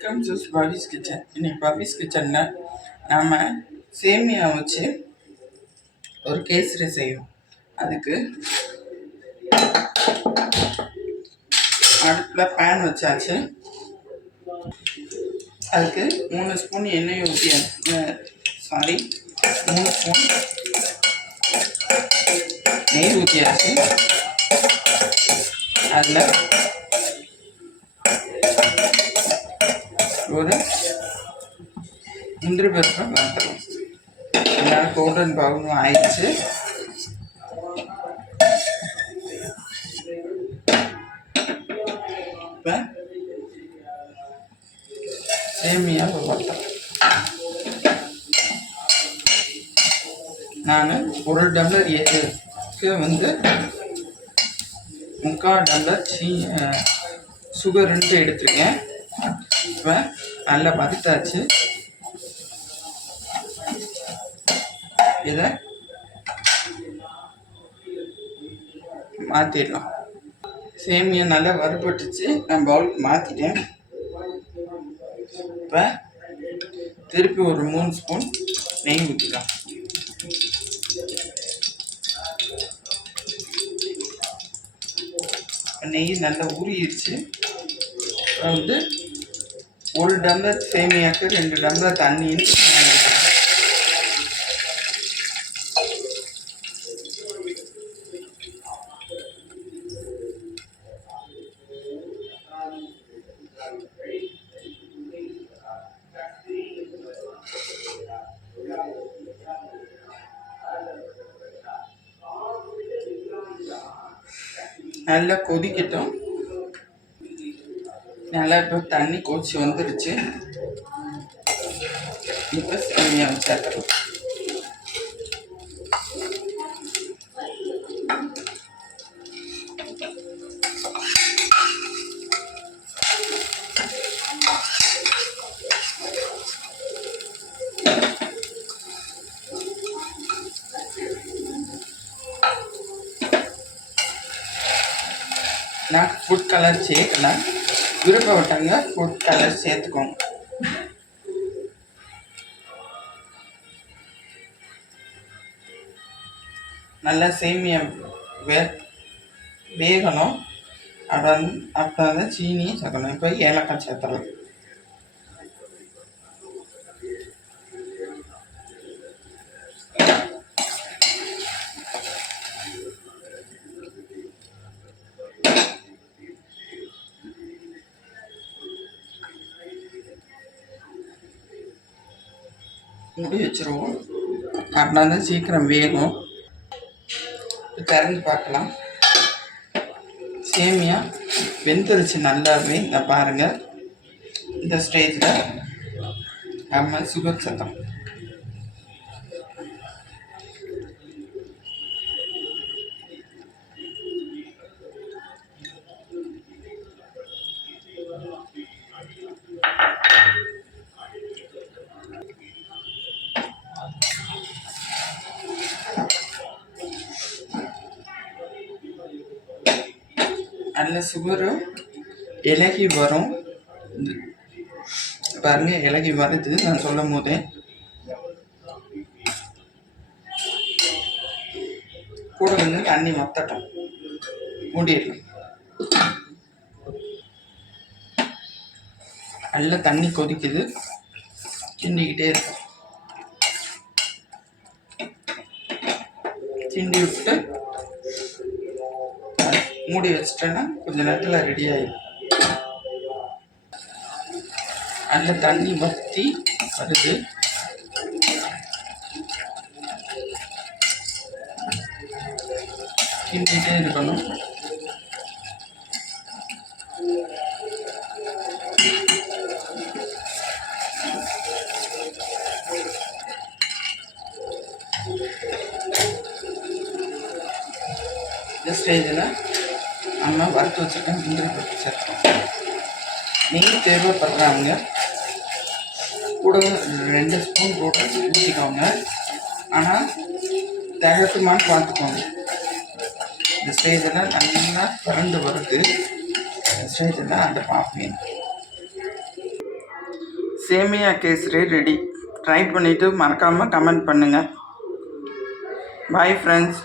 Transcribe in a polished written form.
Welcome to Pavis kitchen. இன்னைக்கு பவிஸ் கிச்சனில் நாம் சேமியா வச்சு ஒரு கேசரி செய்வோம். அதுக்கு அடுப்பில் பேன் வச்சாச்சு. அதுக்கு 3 ஸ்பூன் எண்ணெய் ஊற்றியாச்சு. 3 ஸ்பூன் நெய் ஊற்றியாச்சு. அதில் ஒரு முந்திரி பருப்பை வறுத்துடும். எல்லாரும் கோல்டன் ப்ரௌனும் ஆயிடுச்சு. இப்போ சேமியாவை வறுத்தேன். நான் 1 டம்ளர் ஏற்றுக்கு 3/4 டம்ளர் சுகருன்ட்டு எடுத்துருக்கேன். இப்போ நல்லா வறுத்தாச்சு. இதை மாற்றிடலாம். சேமியா நல்லா வறுபட்டுச்சு. நான் பவுலுக்கு மாற்றிட்டேன். இப்போ திருப்பி ஒரு 3 ஸ்பூன் நெய் ஊற்றிக்கலாம். நெய் நல்லா ஊறிடுச்சு. 1 டம்ளர் சேமியாவுக்கு 2 டம்ளர் தண்ணின்னு நல்லா கொதிக்கட்டும். நல்லா இப்போ தண்ணி கொதிச்சு வந்துடுச்சு. இப்போ சேமியா சேர்க்கணும். நான் ஃபுட் கலர் சேர்க்கலாம். விருப்பப்பட்டாங்க ஃபுட் கலர் சேர்த்துக்கோங்க. நல்லா சேமியா வேகணும். அப்புறம் தான் சீனியும் சேர்க்கணும். இப்போ ஏலக்காய் சேர்த்துடலாம். மூடி வச்சுருவோம். அப்படின்னா தான் சீக்கிரம் வேகும். திறந்து பார்க்கலாம். சேமியா வெந்துருச்சு நல்லாவே. இந்த பாருங்கள். இந்த ஸ்டேஜில் நம்ம சுகர் சத்தம் நல்ல சுகரும் இலகி வரும். பாருங்க, இலகி வருது நான் சொல்லும் போதே. கூட தண்ணி மொத்தட்டும். மூடிடலாம். நல்ல தண்ணி கொதிக்குது. கிண்டிக்கிட்டே இருக்கும். கிண்டி விட்டு மூடி வச்சிட்டேன்னா கொஞ்சம் நேரத்தில் ரெடி ஆகிடும். நல்ல தண்ணி வற்றி வருது. கிண்டிகிட்டே இருக்கணும். இந்த ஸ்டேஜில் நம்ம வறுத்து வச்சுருக்க முந்திரி பருப்பு சேர்த்தோம். நெய் தேவைப்படுறாங்க கூட 2 ஸ்பூன் போட்டு ஊற்றிக்கோங்க. ஆனால் திகட்டுமான்னு பார்த்துக்கோங்க. இந்த ஸ்டேஜில் நல்லா கரண்டு வருது. இந்த ஸ்டேஜில் அந்த பார்ப்பேன். சேமியா கேசரி ரெடி. ட்ரை பண்ணிவிட்டு மறக்காமல் கமெண்ட் பண்ணுங்கள். Bye friends.